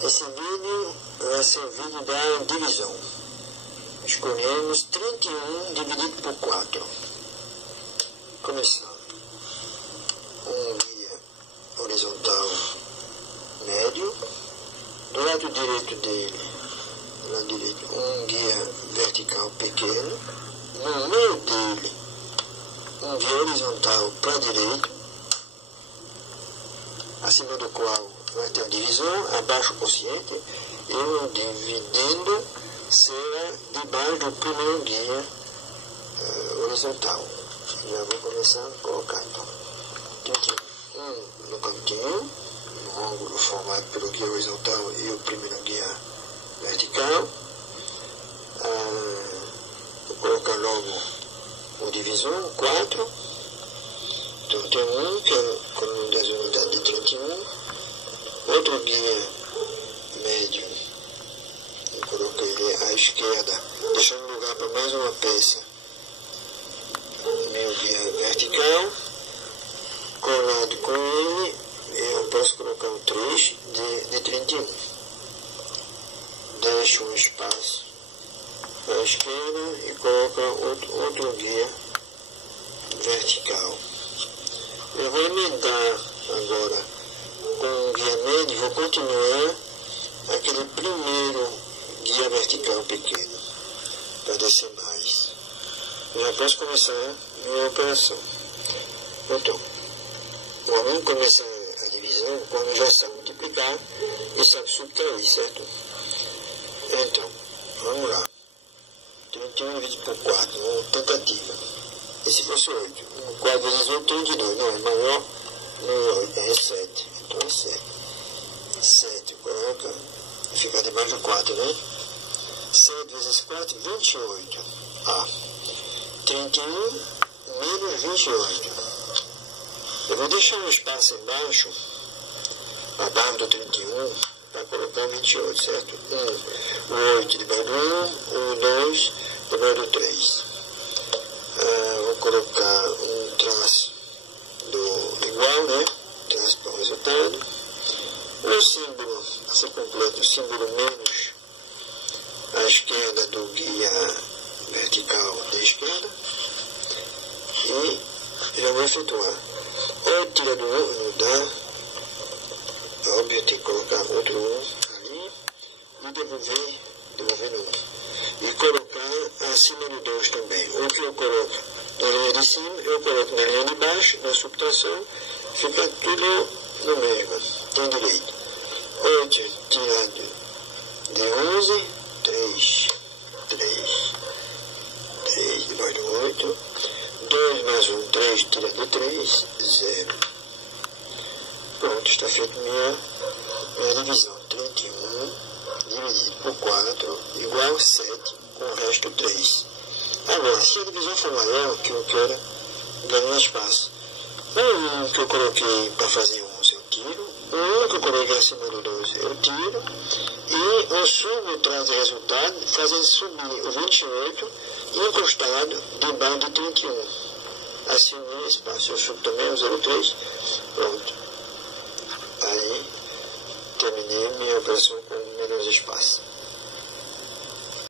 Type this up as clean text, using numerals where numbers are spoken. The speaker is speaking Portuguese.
Esse vídeo vai ser o vídeo da divisão. Escolhemos 31 dividido por 4. Começando. Um guia horizontal médio. Do lado direito dele, um guia vertical pequeno. No meio dele, um guia horizontal para a direita, acima do qual vai ter a divisão, abaixo o quociente, e o dividendo será debaixo do primeiro guia horizontal. Já vou começar a colocar então. Um no cantinho, no ângulo formado pelo guia horizontal e o primeiro guia vertical. Vou colocar logo o divisor, 4. Então tem um que é com o número das unidades de 31. Outro guia médio, eu coloquei ele à esquerda, deixando lugar para mais uma peça. Meu guia vertical, colado com ele, eu posso colocar o 3 de 31. Deixo um espaço à esquerda e coloco outro guia vertical. Eu vou emendar agora com o guia médio, vou continuar aquele primeiro guia vertical pequeno, para descer mais. Eu já posso começar a minha operação. Então, o aluno começa a divisão quando já sabe multiplicar e sabe subtrair, certo? Então, vamos lá. 31 dividido por 4, uma tentativa. E se fosse 8? 4 vezes 8, 32. Não, é maior, não é 7. Então é 7. 7, coloca, fica debaixo do 4, né? 7 vezes 4, 28. 31 menos 28. Eu vou deixar um espaço embaixo, abaixo do 31, para colocar o 28, certo? O 8 debaixo do 1, o 2 debaixo do 3. Vou colocar um traço do igual, né? Traço para o resultado. O símbolo, a ser completo, o símbolo menos à esquerda do guia vertical da esquerda. E já vou efetuar. Ou tira do 1, não dá. Óbvio, tem que colocar outro 1 ali e devolver no 1. E colocar acima do 2 também. O que eu coloco na linha de cima, eu coloco na linha de baixo, na subtração, fica tudo no mesmo. Tem direito. 8 tirado de 11, 3 debaixo do 8. 2 mais 1, 3 tirado de 3, 0. Pronto, está feita minha divisão. 31 dividido por 4 igual a 7, com o resto 3. Agora, se a divisão for maior, que eu quero ganhar espaço. O 1 que eu coloquei para fazer 11 eu tiro. O 1 que eu coloquei acima do 12 eu tiro. E eu subo o traço de resultado, fazendo subir o 28 encostado debaixo de 31. Assim o meu espaço. Eu subo também o 03. Pronto. Aí terminei minha operação com menos espaço.